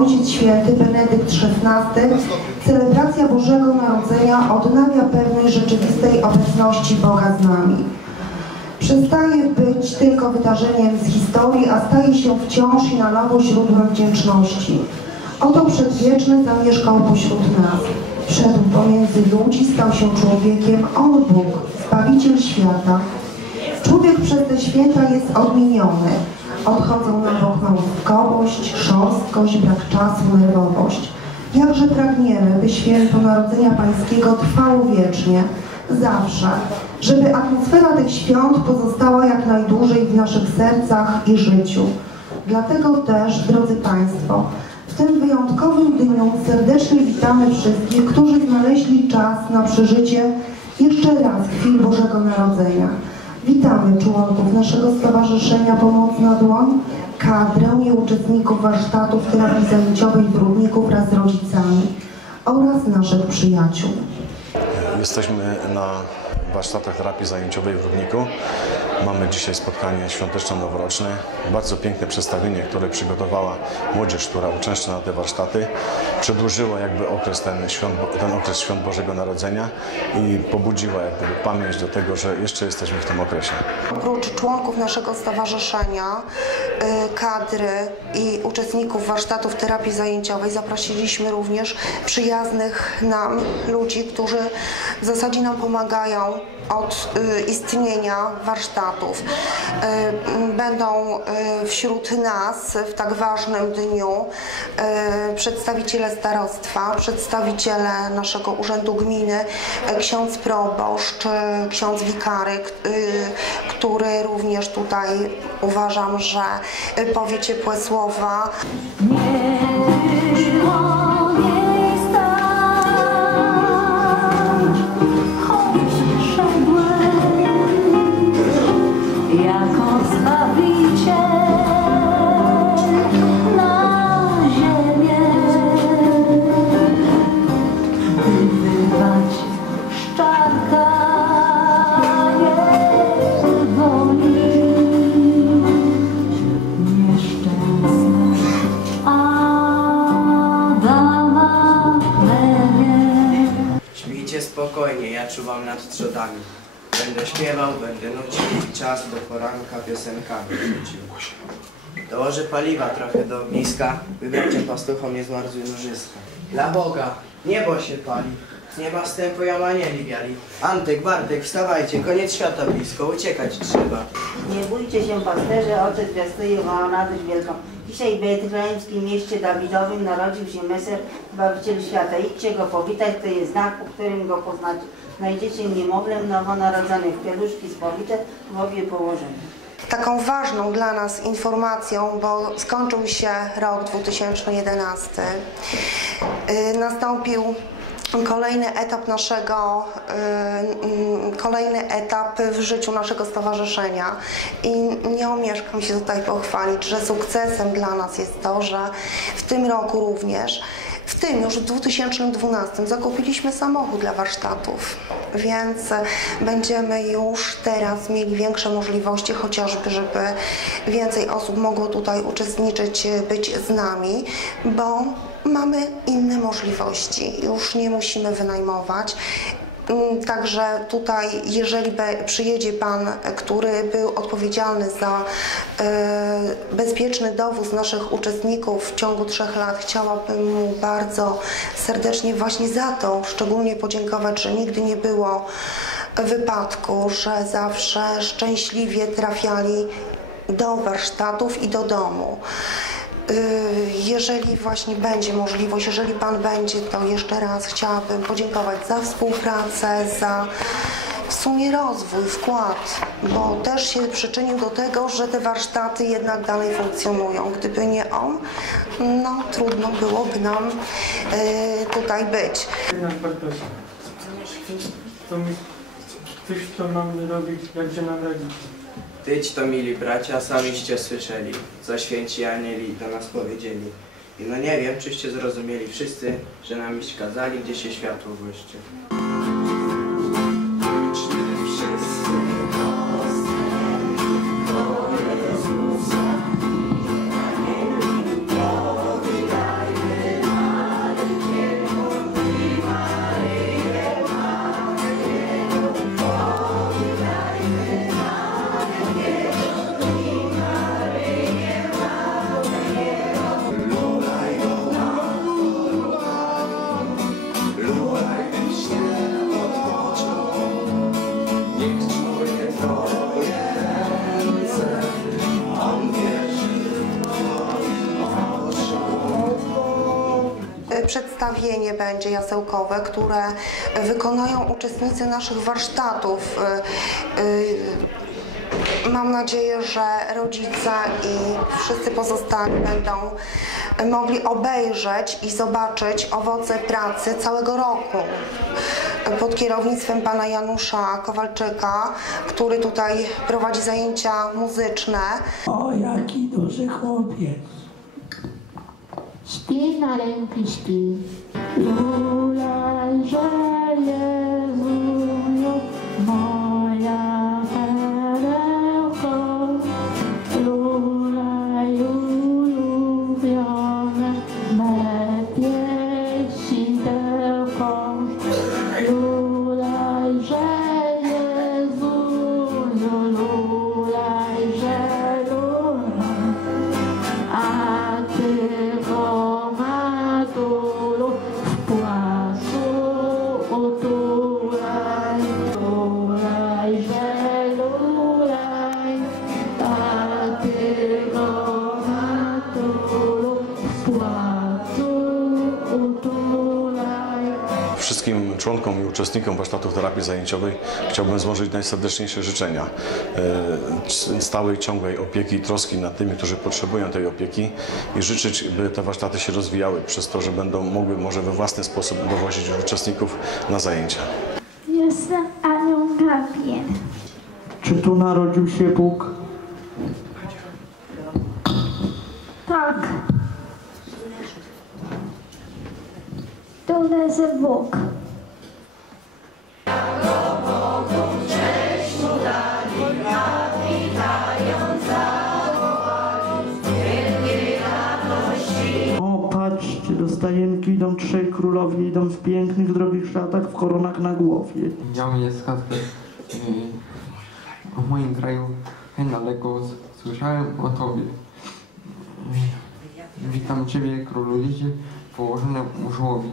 Ojciec Święty Benedykt XVI, celebracja Bożego Narodzenia odnawia pewność rzeczywistej obecności Boga z nami. Przestaje być tylko wydarzeniem z historii, a staje się wciąż i na nowo źródłem wdzięczności. Oto przedwieczny zamieszkał pośród nas. Wszedł pomiędzy ludzi, stał się człowiekiem, On Bóg, Zbawiciel świata. Człowiek przez te święta jest odmieniony. Odchodzą na bok małostkowość, szorstkość, brak czasu, nerwowość. Jakże pragniemy, by święto Narodzenia Pańskiego trwało wiecznie, zawsze, żeby atmosfera tych świąt pozostała jak najdłużej w naszych sercach i życiu. Dlatego też, drodzy Państwo, w tym wyjątkowym dniu serdecznie witamy wszystkich, którzy znaleźli czas na przeżycie jeszcze raz chwil Bożego Narodzenia. Witamy członków naszego Stowarzyszenia Pomocna Dłoń, kadrę i uczestników warsztatów terapii zajęciowej w Rudniku wraz z rodzicami oraz naszych przyjaciół. Jesteśmy na warsztatach terapii zajęciowej w Rudniku. Mamy dzisiaj spotkanie świąteczno-noworoczne. Bardzo piękne przedstawienie, które przygotowała młodzież, która uczęszcza na te warsztaty. Przedłużyła jakby okres ten, świąt, ten okres świąt Bożego Narodzenia i pobudziła jakby pamięć do tego, że jeszcze jesteśmy w tym okresie. Oprócz członków naszego stowarzyszenia, y, kadry i uczestników warsztatów terapii zajęciowej zaprosiliśmy również przyjaznych nam ludzi, którzy w zasadzie nam pomagają od y, istnienia warsztatów. Y, Będą y, wśród nas w tak ważnym dniu przedstawiciele starostwa, przedstawiciele naszego urzędu gminy, ksiądz proboszcz, ksiądz wikary, który również tutaj uważam, że powie ciepłe słowa. Nie ja czuwam nad trzodami. Będę śpiewał, będę nucił czas do poranka piosenkami rzucił. Dołożę paliwa trochę do ogniska, wybracie pastuchom nie zmarzuj nożyska. Dla Boga, niebo się pali, z nieba stępują anieli biali. Antek, Bartek, wstawajcie, koniec świata blisko, uciekać trzeba. Nie bójcie się pasterze, oczy zwiastuje wam radość wielką. Dzisiaj w betlejemskim mieście Dawidowym narodził się Meser, Zbawiciel świata. Idźcie go powitać, to jest znak, po którym go poznacie. Znajdziecie niemowlę nowonarodzone w pieluszki spowite, w obie położone. Taką ważną dla nas informacją, bo skończył się rok 2011, y, nastąpił kolejny etap naszego, y, y, kolejny etap w życiu naszego stowarzyszenia. I nie omieszkam się tutaj pochwalić, że sukcesem dla nas jest to, że w tym roku również w tym już w 2012 zakupiliśmy samochód dla warsztatów, więc będziemy już teraz mieli większe możliwości, chociażby, żeby więcej osób mogło tutaj uczestniczyć, być z nami, bo mamy możliwości. Już nie musimy wynajmować. Mm, Także tutaj, jeżeli przyjedzie Pan, który był odpowiedzialny za e, bezpieczny dowóz naszych uczestników w ciągu trzech lat, chciałabym mu bardzo serdecznie właśnie za to szczególnie podziękować, że nigdy nie było wypadku, że zawsze szczęśliwie trafiali do warsztatów i do domu. Jeżeli właśnie będzie możliwość, jeżeli Pan będzie, to jeszcze raz chciałabym podziękować za współpracę, za w sumie rozwój, wkład, bo też się przyczynił do tego, że te warsztaty jednak dalej funkcjonują. Gdyby nie on, no trudno byłoby nam y, tutaj być. To co mamy robić, jak się radzić. Tyć to mili bracia, samiście słyszeli, co święci anieli do nas powiedzieli. I no nie wiem, czyście zrozumieli wszyscy, że nam iść kazali, gdzie się światło błyszczy. Będzie jasełkowe, które wykonają uczestnicy naszych warsztatów. Y, y, Mam nadzieję, że rodzice i wszyscy pozostali będą mogli obejrzeć i zobaczyć owoce pracy całego roku pod kierownictwem pana Janusza Kowalczyka, który tutaj prowadzi zajęcia muzyczne. O, jaki duży chłopiec. Śpi maleńki, śpi. Lord. Uczestnikom warsztatów terapii zajęciowej chciałbym złożyć najserdeczniejsze życzenia e, stałej, ciągłej opieki i troski nad tymi, którzy potrzebują tej opieki i życzyć, by te warsztaty się rozwijały przez to, że będą mogły może we własny sposób dowozić uczestników na zajęcia. Jestem Anią Gabriel. Czy tu narodził się Bóg? Tak. Tu leży Bóg. Stajenki idą trzej królowie, idą w pięknych, drogich szatach, w koronach na głowie. Miałem jest y, o moim kraju niedaleko. Słyszałem o Tobie. Y, Witam Ciebie, królu dzieci, położone u żłobi.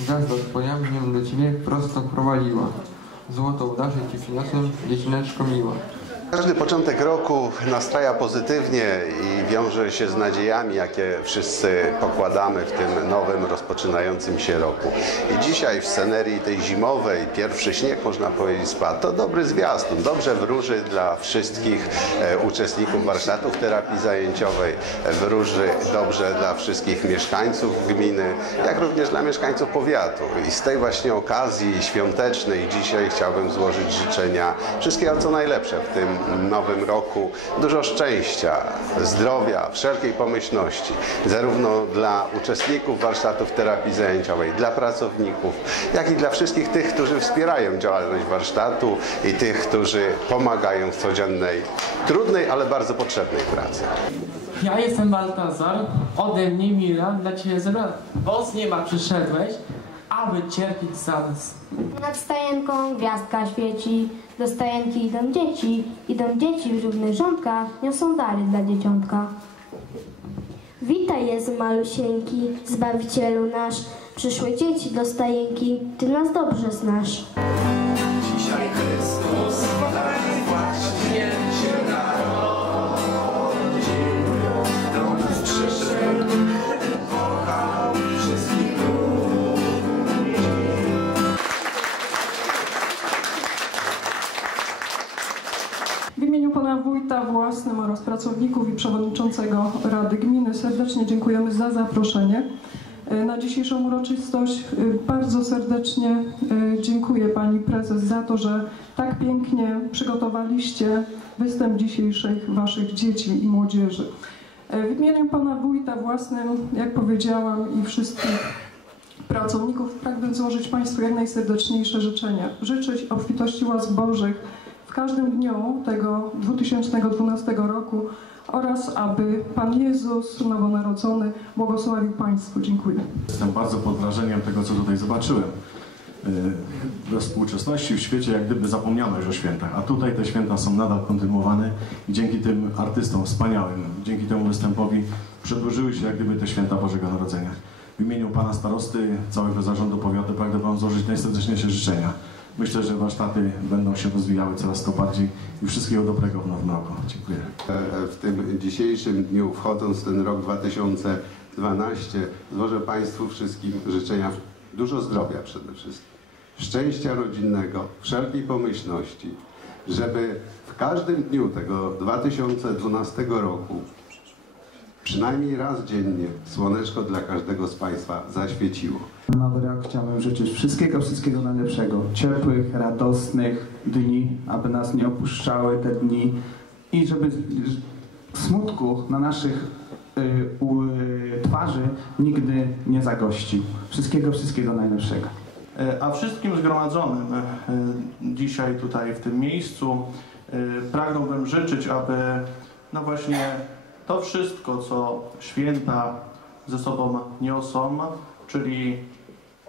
Gwiazda Twoja mnie do Ciebie prosto prowadziła. Złoto udarzy Ci przyniosłem, dziecineczko miła. Każdy początek roku nastraja pozytywnie i wiąże się z nadziejami, jakie wszyscy pokładamy w tym nowym, rozpoczynającym się roku. I dzisiaj w scenerii tej zimowej, pierwszy śnieg, można powiedzieć, spadł. To dobry zwiastun, dobrze wróży dla wszystkich e, uczestników warsztatów terapii zajęciowej, wróży dobrze dla wszystkich mieszkańców gminy, jak również dla mieszkańców powiatu. I z tej właśnie okazji świątecznej dzisiaj chciałbym złożyć życzenia wszystkiego, co najlepsze w tym nowym roku. Dużo szczęścia, zdrowia, wszelkiej pomyślności, zarówno dla uczestników warsztatów terapii zajęciowej, dla pracowników, jak i dla wszystkich tych, którzy wspierają działalność warsztatu i tych, którzy pomagają w codziennej, trudnej, ale bardzo potrzebnej pracy. Ja jestem Baltazar, ode mnie Mira, dla Ciebie zebrana. Bo z nieba przyszedłeś, aby cierpieć za nas. Nad stajenką gwiazdka świeci, do stajenki idą dzieci, idą dzieci w różnych rządkach, niosą dary dla dzieciątka. Witaj Jezu malusieńki, Zbawicielu nasz, przyszłe dzieci do stajenki, Ty nas dobrze znasz. Własnym oraz pracowników i przewodniczącego Rady Gminy serdecznie dziękujemy za zaproszenie e, na dzisiejszą uroczystość. E, Bardzo serdecznie e, dziękuję pani prezes za to, że tak pięknie przygotowaliście występ dzisiejszych waszych dzieci i młodzieży. W imieniu pana wójta własnym, jak powiedziałam, i wszystkich pracowników pragnę złożyć Państwu jak najserdeczniejsze życzenia. Życzyć obfitości łask Bożych w każdym dniu tego 2012 roku oraz aby Pan Jezus nowonarodzony błogosławił Państwu. Dziękuję. Jestem bardzo pod wrażeniem tego, co tutaj zobaczyłem. Yy, We współczesności, w świecie jak gdyby zapomniano już o świętach, a tutaj te święta są nadal kontynuowane i dzięki tym artystom wspaniałym, dzięki temu występowi przedłużyły się jak gdyby te święta Bożego Narodzenia. W imieniu Pana Starosty, całego Zarządu Powiatu pragnę Wam złożyć najserdeczniejsze życzenia. Myślę, że warsztaty będą się rozwijały coraz to bardziej i wszystkiego dobrego w nowym roku. Dziękuję. w tym dzisiejszym dniu, wchodząc w ten rok 12 złożę Państwu wszystkim życzenia dużo zdrowia przede wszystkim, szczęścia rodzinnego, wszelkiej pomyślności, żeby w każdym dniu tego 2012 roku przynajmniej raz dziennie słoneczko dla każdego z Państwa zaświeciło. Nowy rok chciałbym życzyć wszystkiego, wszystkiego najlepszego. Ciepłych, radosnych dni, aby nas nie opuszczały te dni i żeby smutku na naszych y, y, twarzy nigdy nie zagościł. Wszystkiego, wszystkiego najlepszego. E, A wszystkim zgromadzonym e, dzisiaj tutaj w tym miejscu e, pragnąłbym życzyć, aby no właśnie to wszystko, co święta ze sobą niosą, czyli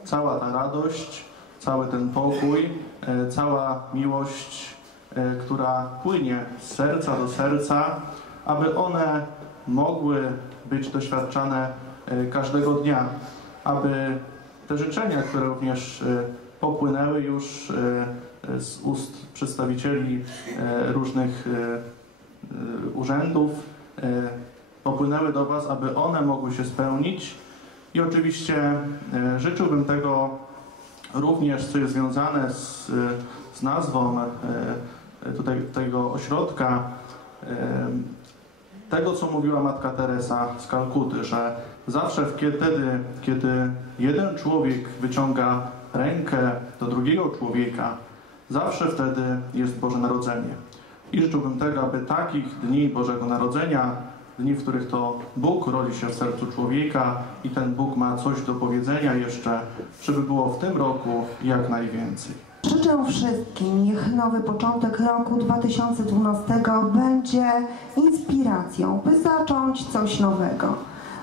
cała ta radość, cały ten pokój, e, cała miłość, e, która płynie z serca do serca, aby one mogły być doświadczane e, każdego dnia, aby te życzenia, które również popłynęły już z ust przedstawicieli różnych urzędów, popłynęły do Was, aby one mogły się spełnić. I oczywiście e, życzyłbym tego również, co jest związane z, z nazwą e, tutaj tego ośrodka, e, tego, co mówiła Matka Teresa z Kalkuty, że zawsze wtedy, kiedy jeden człowiek wyciąga rękę do drugiego człowieka, zawsze wtedy jest Boże Narodzenie. I życzyłbym tego, aby takich dni Bożego Narodzenia, dni, w których to Bóg rodzi się w sercu człowieka i ten Bóg ma coś do powiedzenia jeszcze, żeby było w tym roku jak najwięcej. Życzę wszystkim, niech nowy początek roku 2012 będzie inspiracją, by zacząć coś nowego.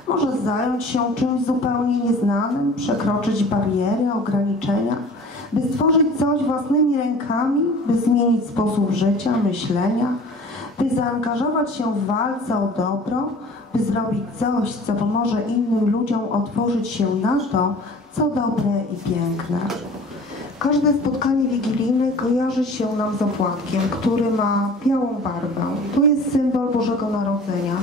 Może zająć się czymś zupełnie nieznanym, przekroczyć bariery, ograniczenia, by stworzyć coś własnymi rękami, by zmienić sposób życia, myślenia, by zaangażować się w walce o dobro, by zrobić coś, co pomoże innym ludziom otworzyć się na to, co dobre i piękne. Każde spotkanie wigilijne kojarzy się nam z opłatkiem, który ma białą barwę. To jest symbol Bożego Narodzenia,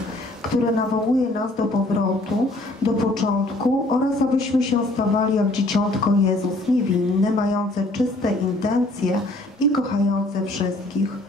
który nawołuje nas do powrotu, do początku oraz abyśmy się stawali jak dzieciątko Jezus, niewinne, mające czyste intencje i kochające wszystkich.